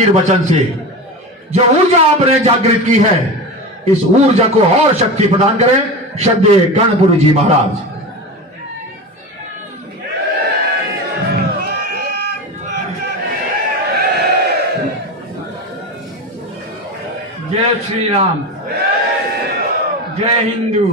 आशीर्वचन से जो ऊर्जा आपने जागृत की है, इस ऊर्जा को और शक्ति प्रदान करें। श्रद्धेय गणपुरी जी महाराज। जय श्री राम, जय हिंदू।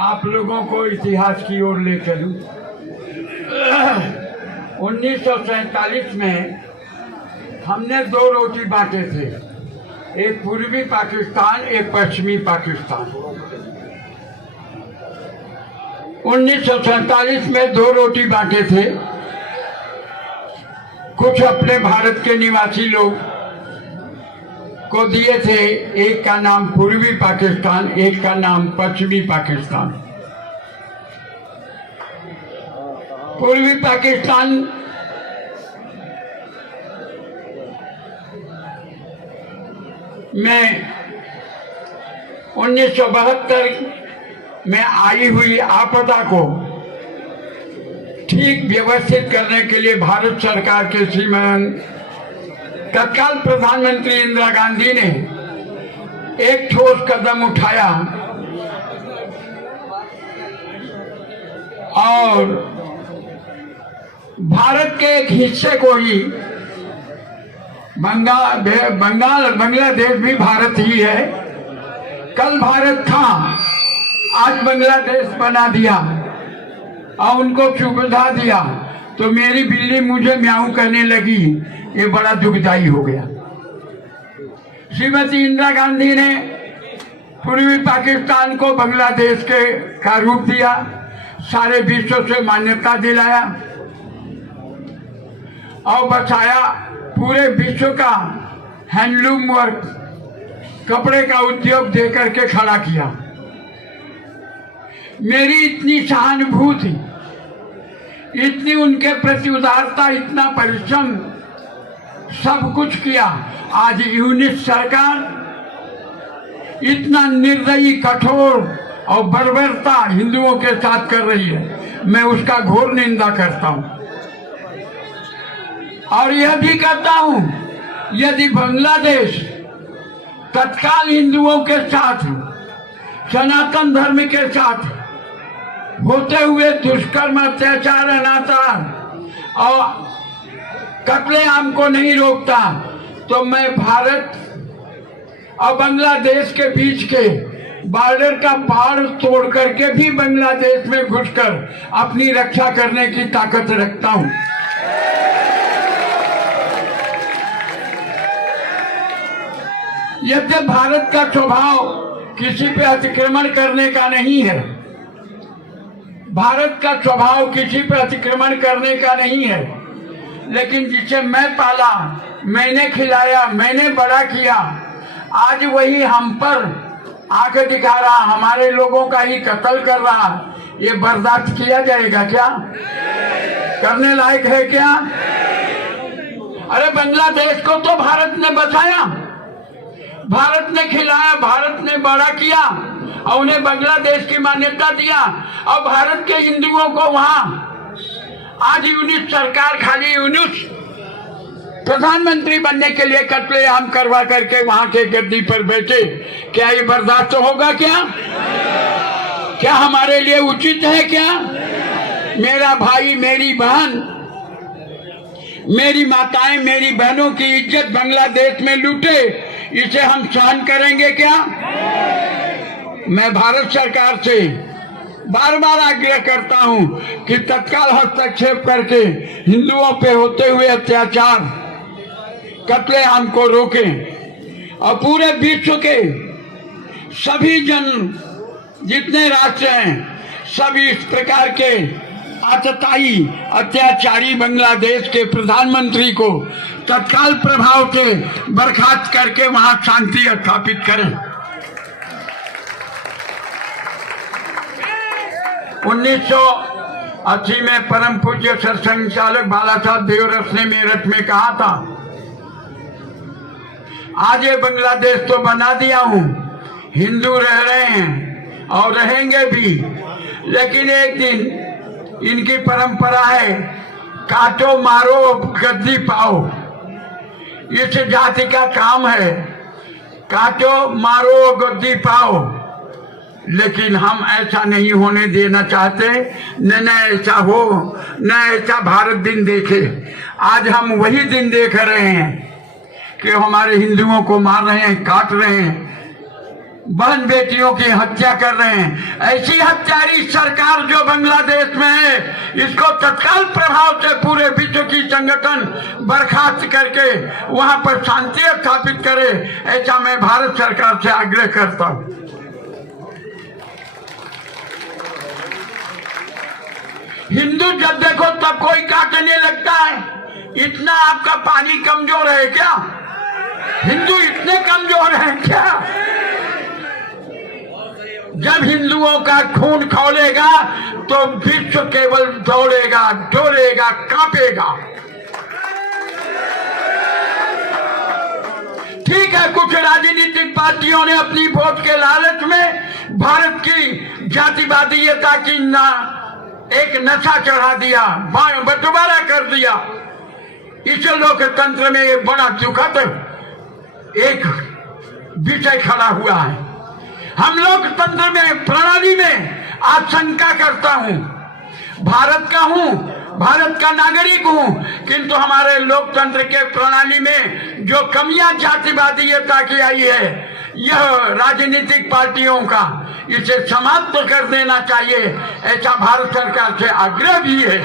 आप लोगों को इतिहास की ओर ले चलूं। 1947 में हमने 2 रोटी बांटे थे, एक पूर्वी पाकिस्तान, एक पश्चिमी पाकिस्तान। 1947 में 2 रोटी बांटे थे। कुछ अपने भारत के निवासी लोग को दिए थे, एक का नाम पूर्वी पाकिस्तान, एक का नाम पश्चिमी पाकिस्तान। पूर्वी पाकिस्तान में 1972 में आई हुई आपदा को ठीक व्यवस्थित करने के लिए भारत सरकार के श्रीमान तत्काल प्रधानमंत्री इंदिरा गांधी ने एक ठोस कदम उठाया और भारत के एक हिस्से को ही, बांग्लादेश भी भारत ही है, कल भारत था, आज बांग्लादेश बना दिया और उनको सुविधा दिया, तो मेरी बिल्ली मुझे म्याऊं कहने लगी। ये बड़ा दुखदाई हो गया। श्रीमती इंदिरा गांधी ने पूर्वी पाकिस्तान को बांग्लादेश के का रूप दिया, सारे विश्व से मान्यता दिलाया और बचाया। पूरे विश्व का हैंडलूम वर्क, कपड़े का उद्योग दे करके खड़ा किया। मेरी इतनी सहानुभूति, इतनी उनके प्रति उदारता, इतना परिश्रम, सब कुछ किया। आज यूनिट सरकार इतना निर्दयी, कठोर और बर्बरता हिंदुओं के साथ कर रही है, मैं उसका घोर निंदा करता हूं। और यह भी कहता हूं, यदि बांग्लादेश तत्काल हिंदुओं के साथ, सनातन धर्म के साथ होते हुए दुष्कर्म, अत्याचार, अनाचार और कत्लेआम को नहीं रोकता, तो मैं भारत और बांग्लादेश के बीच के बॉर्डर का पहाड़ तोड़ करके भी बांग्लादेश में घुसकर अपनी रक्षा करने की ताकत रखता हूं। यद्यपि भारत का स्वभाव किसी पे अतिक्रमण करने का नहीं है, भारत का स्वभाव किसी पे अतिक्रमण करने का नहीं है, लेकिन जिसे मैं पाला, मैंने खिलाया, मैंने बड़ा किया, आज वही हम पर आंखें दिखा रहा, हमारे लोगों का ही कत्ल कर रहा, ये बर्दाश्त किया जाएगा क्या? करने लायक है क्या? अरे बांग्लादेश को तो भारत ने बचाया, भारत ने खिलाया, भारत ने बड़ा किया और उन्हें बांग्लादेश की मान्यता दिया। और भारत के हिंदुओं को वहां आज यूनिट सरकार खाली यूनिट प्रधानमंत्री बनने के लिए कत्लेआम करवा करके वहां के गद्दी पर बैठे। क्या ये बर्दाश्त होगा क्या? क्या हमारे लिए उचित है क्या? मेरा भाई, मेरी बहन, मेरी माताएं, मेरी बहनों की इज्जत बांग्लादेश में लूटे, इसे हम सहन करेंगे क्या? मैं भारत सरकार से बार बार आग्रह करता हूं कि तत्काल हस्तक्षेप करके हिंदुओं पे होते हुए अत्याचार, कत्लेआम को रोकें और पूरे विश्व के सभी जितने राष्ट्र हैं, सभी इस प्रकार के आतताई, अत्याचारी बांग्लादेश के प्रधानमंत्री को तत्काल प्रभाव से बर्खास्त करके वहां शांति स्थापित करें। 1980 में परम पूज्य सत्संग चालक बाला साहब देवरस ने मेरठ में कहा था, आज ये बांग्लादेश तो बना दिया हूं, हिंदू रह रहे हैं और रहेंगे भी, लेकिन एक दिन इनकी परंपरा है काटो मारो गद्दी पाओ, इस जाति का काम है। काटो मारो गद्दी पाओ, लेकिन हम ऐसा नहीं होने देना चाहते। न ऐसा हो, न ऐसा भारत दिन देखे। आज हम वही दिन देख रहे हैं कि हमारे हिंदुओं को मार रहे हैं, काट रहे हैं, बहन बेटियों की हत्या कर रहे हैं। ऐसी हत्यारी सरकार जो बांग्लादेश में है, इसको तत्काल प्रभाव से पूरे विश्व की संगठन बर्खास्त करके वहां पर शांति स्थापित करे, ऐसा मैं भारत सरकार से आग्रह करता हूं। हिंदू जब देखो तब कोई काटने लगता है। इतना आपका पानी कमजोर है क्या? हिंदू इतने कमजोर हैं क्या? जब हिंदुओं का खून खौलेगा तो विश्व केवल दौड़ेगा, डोलेगा, कांपेगा। ठीक है, कुछ राजनीतिक पार्टियों ने अपनी वोट के लालच में भारत की जातिवादीयता की एक नशा चढ़ा दिया, बंटवारा कर दिया। इस लोकतंत्र में एक बड़ा दुखद एक विषय खड़ा हुआ है। हम लोकतंत्र में, प्रणाली में आशंका करता हूं, भारत का हूं, भारत का नागरिक हूं, किंतु हमारे लोकतंत्र के प्रणाली में जो कमियां जातिवादीयता की आई है, यह राजनीतिक पार्टियों का, इसे समाप्त कर देना चाहिए, ऐसा भारत सरकार से आग्रह भी है।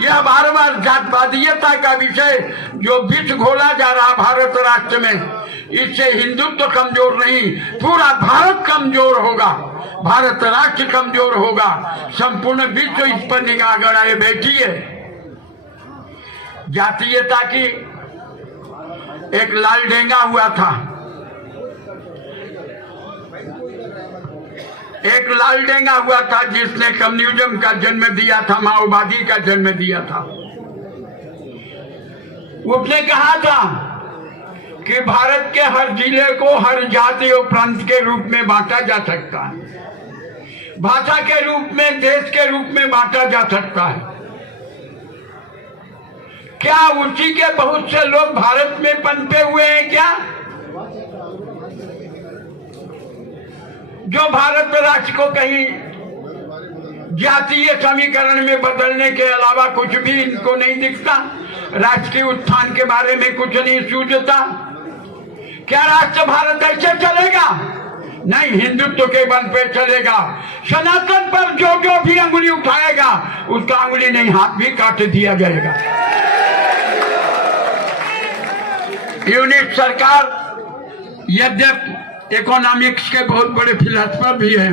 यह बार बार जातिवादीयता का विषय जो विष घोला जा रहा भारत राष्ट्र में, इससे हिंदुत्व कमजोर नहीं, पूरा भारत कमजोर होगा, भारत राष्ट्र कमजोर होगा। संपूर्ण विश्व इस पर निगाह गड़ाए बैठी है। जातीयता की एक लाल डेंगा हुआ था, एक लाल डेंगा हुआ था जिसने कम्युनिज्म का जन्म दिया था, माओवादी का जन्म दिया था। उसने कहा था कि भारत के हर जिले को हर जाति और प्रांत के रूप में बांटा जा सकता है, भाषा के रूप में, देश के रूप में बांटा जा सकता है। क्या उसी के बहुत से लोग भारत में पनपे हुए हैं क्या? जो भारत राष्ट्र को कहीं जातीय समीकरण में बदलने के अलावा कुछ भी इनको नहीं दिखता, राष्ट्र के उत्थान के बारे में कुछ नहीं सूझता। क्या राष्ट्र भारत ऐसे चलेगा? नहीं, हिंदुत्व के बल पे चलेगा। सनातन पर जो जो भी अंगुली उठाएगा उसका अंगुली नहीं, हाथ भी काट दिया जाएगा। यूनिट सरकार यद्यपि इकोनॉमिक्स के बहुत बड़े फिलासफर भी हैं,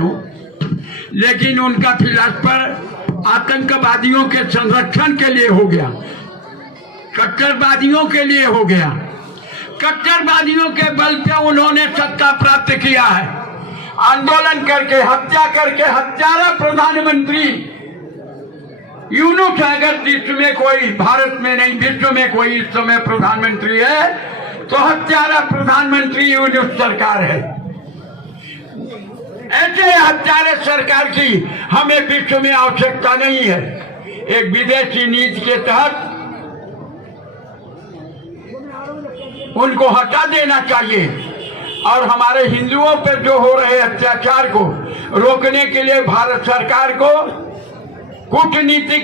लेकिन उनका फिलासफर आतंकवादियों के संरक्षण के लिए हो गया, कट्टरवादियों के लिए हो गया। कट्टरवादियों के बल पे उन्होंने सत्ता प्राप्त किया है, आंदोलन करके, हत्या करके। हत्यारा प्रधानमंत्री यूनुस, अगर विश्व में कोई, भारत में नहीं विश्व में कोई इस समय प्रधानमंत्री है तो हत्यारा प्रधानमंत्री यूनुस सरकार है। ऐसे हत्यारे सरकार की हमें विश्व में आवश्यकता नहीं है। एक विदेशी नीति के तहत उनको हटा देना चाहिए और हमारे हिंदुओं पर जो हो रहे अत्याचार को रोकने के लिए भारत सरकार को कूटनीतिक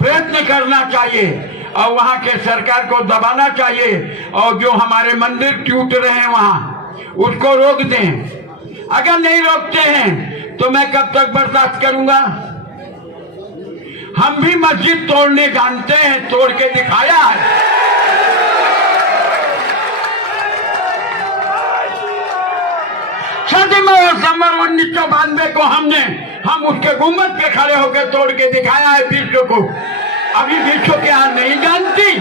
प्रयत्न करना चाहिए और वहां के सरकार को दबाना चाहिए, और जो हमारे मंदिर टूट रहे हैं वहां उसको रोक दें। अगर नहीं रोकते हैं तो मैं कब तक बर्दाश्त करूंगा? हम भी मस्जिद तोड़ने जानते हैं, तोड़ के दिखाया है। दिसंबर 1992 को हम उसके गुम्बद पे खड़े होकर तोड़ के दिखाया है विश्व को। अभी विश्व के यहाँ नहीं जानती।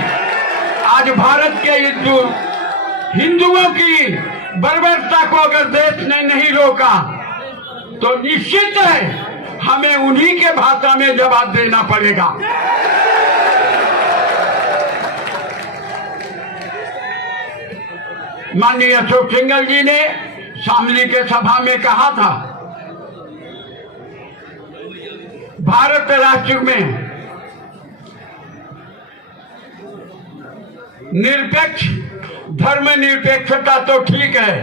आज भारत के हिंदुओं की बर्बरता को अगर देश ने नहीं रोका तो निश्चित है हमें उन्हीं के भाषा में जवाब देना पड़ेगा। माननीय अशोक सिंघल जी ने शामली के सभा में कहा था, भारत राष्ट्र में निरपेक्ष धर्मनिरपेक्षता तो ठीक है,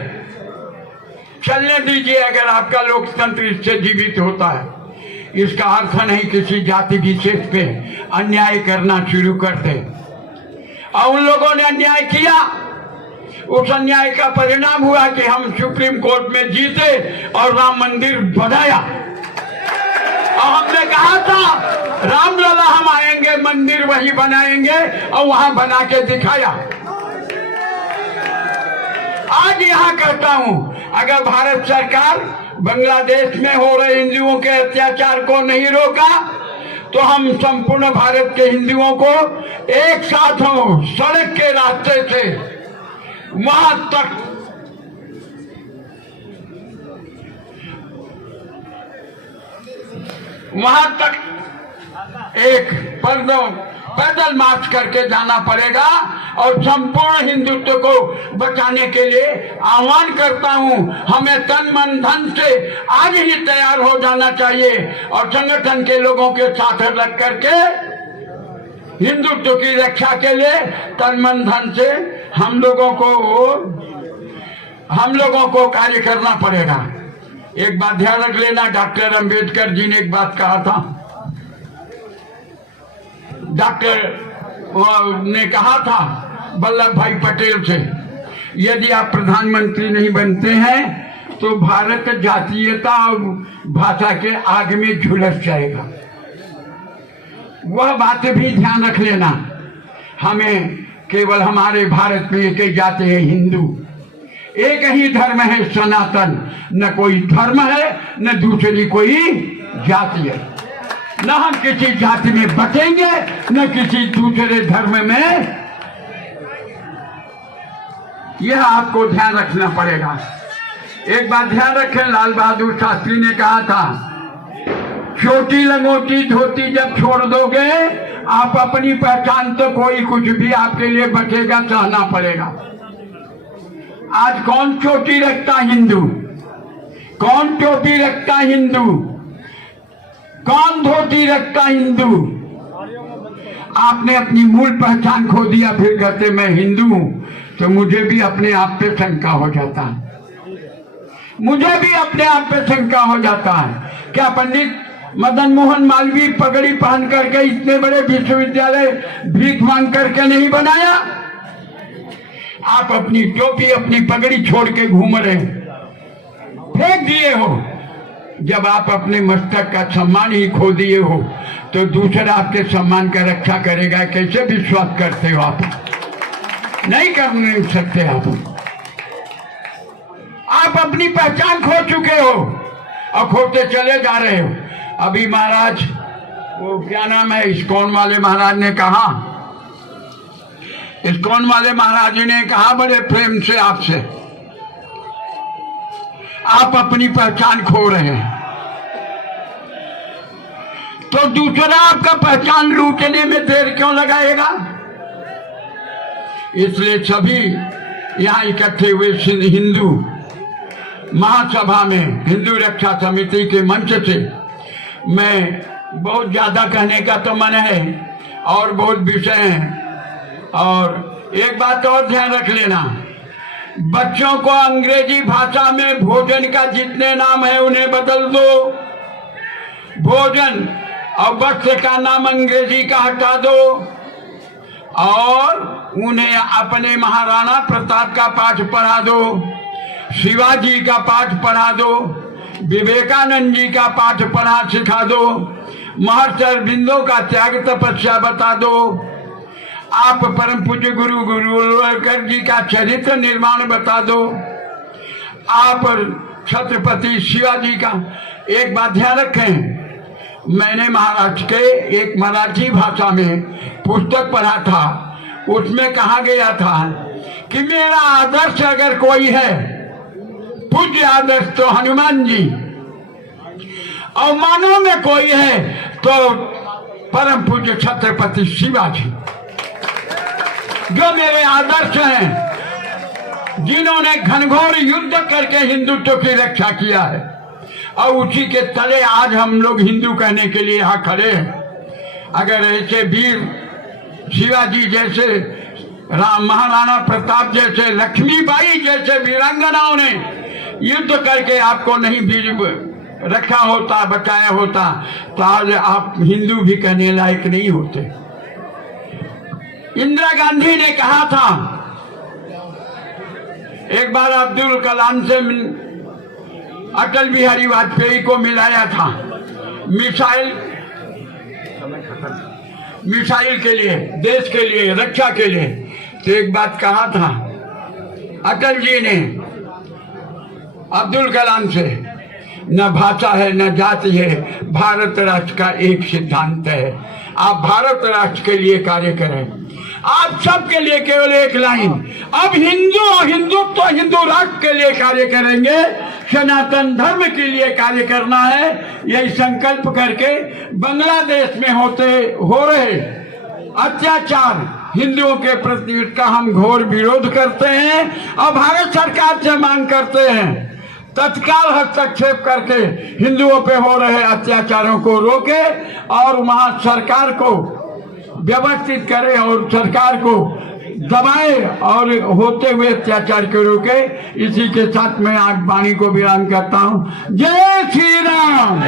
चलने दीजिए अगर आपका लोकतंत्र इससे जीवित होता है। इसका अर्थ नहीं किसी जाति विशेष पे अन्याय करना शुरू कर दे। और उन लोगों ने अन्याय किया, उस अन्याय का परिणाम हुआ कि हम सुप्रीम कोर्ट में जीते और राम मंदिर बनाया। और हमने कहा था रामलला हम आएंगे, मंदिर वही बनाएंगे, और वहां बना के दिखाया। आज यहां कहता हूं, अगर भारत सरकार बांग्लादेश में हो रहे हिंदुओं के अत्याचार को नहीं रोका तो हम संपूर्ण भारत के हिंदुओं को एक साथ हो सड़क के रास्ते से वहां तक एक पैदल मार्च करके जाना पड़ेगा। और संपूर्ण हिंदुत्व को बचाने के लिए आह्वान करता हूं, हमें तन मन धन से आज ही तैयार हो जाना चाहिए और संगठन के लोगों के साथ लग करके हिंदुत्व की रक्षा के लिए तन मन धन से हम लोगों को कार्य करना पड़ेगा। एक बात ध्यान रख लेना, डॉक्टर अंबेडकर जी ने एक बात कहा था। डॉक्टर ने कहा था वल्लभ भाई पटेल से, यदि आप प्रधानमंत्री नहीं बनते हैं तो भारत जातीयता और भाषा के आग में झुलस जाएगा। वह बात भी ध्यान रख लेना। हमें केवल हमारे भारत में एक ही जाति है, हिंदू। एक ही धर्म है सनातन, न कोई धर्म है न दूसरी कोई जाति है। न हम किसी जाति में बटेंगे न किसी दूसरे धर्म में। यह आपको ध्यान रखना पड़ेगा। एक बात ध्यान रखें, लाल बहादुर शास्त्री ने कहा था, छोटी लंगोटी धोती जब छोड़ दोगे आप अपनी पहचान तो कोई कुछ भी आपके लिए बचेगा, सहना पड़ेगा। आज कौन चोटी रखता हिंदू, कौन टोपी रखता हिंदू, कौन धोती रखता हिंदू? आपने अपनी मूल पहचान खो दिया, फिर कहते मैं हिंदू हूं। तो मुझे भी अपने आप पे शंका हो जाता है, मुझे भी अपने आप पे शंका हो जाता है। क्या पंडित मदन मोहन मालवीय पगड़ी पहन करके इतने बड़े विश्वविद्यालय भीख मांग करके नहीं बनाया? आप अपनी टोपी अपनी पगड़ी छोड़ के घूम रहे, फेंक दिए हो। जब आप अपने मस्तक का सम्मान ही खो दिए हो तो दूसरा आपके सम्मान का रक्षा करेगा? कैसे विश्वास करते हो आप? नहीं कर सकते आप अपनी पहचान खो चुके हो और खोते चले जा रहे हो। अभी महाराज, वो क्या नाम है, इस्कॉन वाले महाराज ने कहा, इस्कॉन वाले महाराज जी ने कहा बड़े प्रेम से आपसे, आप अपनी पहचान खो रहे हैं तो दूसरा आपका पहचान लूटने में देर क्यों लगाएगा? इसलिए सभी यहाँ इकट्ठे हुए हिंदू महासभा में हिंदू रक्षा समिति के मंच से मैं बहुत ज्यादा कहने का तो मन है और बहुत विषय हैं। और एक बात और ध्यान रख लेना, बच्चों को अंग्रेजी भाषा में भोजन का जितने नाम है उन्हें बदल दो। भोजन और वस्त्र का नाम अंग्रेजी का हटा दो और उन्हें अपने महाराणा प्रताप का पाठ पढ़ा दो, शिवाजी का पाठ पढ़ा दो, विवेकानंद जी का पाठ पढ़ा सिखा दो, महर्षि अरविंदो का त्याग तपस्या बता दो। आप परम पूज्य गुरु गोलवलकर जी का चरित्र निर्माण बता दो। आप छत्रपति शिवाजी का। एक बात ध्यान रखें, मैंने महाराष्ट्र के एक मराठी भाषा में पुस्तक पढ़ा था, उसमें कहा गया था कि मेरा आदर्श अगर कोई है, पूज्य आदर्श तो हनुमान जी, और मानव में कोई है तो परम पूज्य छत्रपति शिवाजी, जो मेरे आदर्श हैं, जिन्होंने घनघोर युद्ध करके हिंदुत्व की रक्षा किया है। और उसी के तले आज हम लोग हिंदू कहने के लिए यहाँ खड़े हैं। अगर ऐसे वीर शिवाजी जैसे महाराणा प्रताप जैसे, लक्ष्मीबाई जैसे वीरांगनाओं ने युद्ध करके आपको नहीं भी रखा होता, बचाया होता, तो आज आप हिंदू भी कहने लायक नहीं होते। इंदिरा गांधी ने कहा था, एक बार अब्दुल कलाम से अटल बिहारी वाजपेयी को मिलाया था मिसाइल के लिए, देश के लिए, रक्षा के लिए। तो एक बात कहा था अटल जी ने अब्दुल कलाम से, न भाषा है न जाति है, भारत राष्ट्र का एक सिद्धांत है। आप भारत राष्ट्र के लिए कार्य करें, आप सबके लिए केवल एक लाइन, अब हिंदुत्व हिंदू राष्ट्र के लिए कार्य करेंगे, सनातन धर्म के लिए कार्य करना है। यही संकल्प करके बांग्लादेश में हो रहे अत्याचार हिंदुओं के प्रति का हम घोर विरोध करते हैं और भारत सरकार से मांग करते हैं तत्काल हस्तक्षेप करके हिंदुओं पे हो रहे अत्याचारों को रोके और वहां सरकार को व्यवस्थित करे और सरकार को दबाए और होते हुए अत्याचार को रोके। इसी के साथ मैं आज वाणी को विराम करता हूं। जय श्री राम।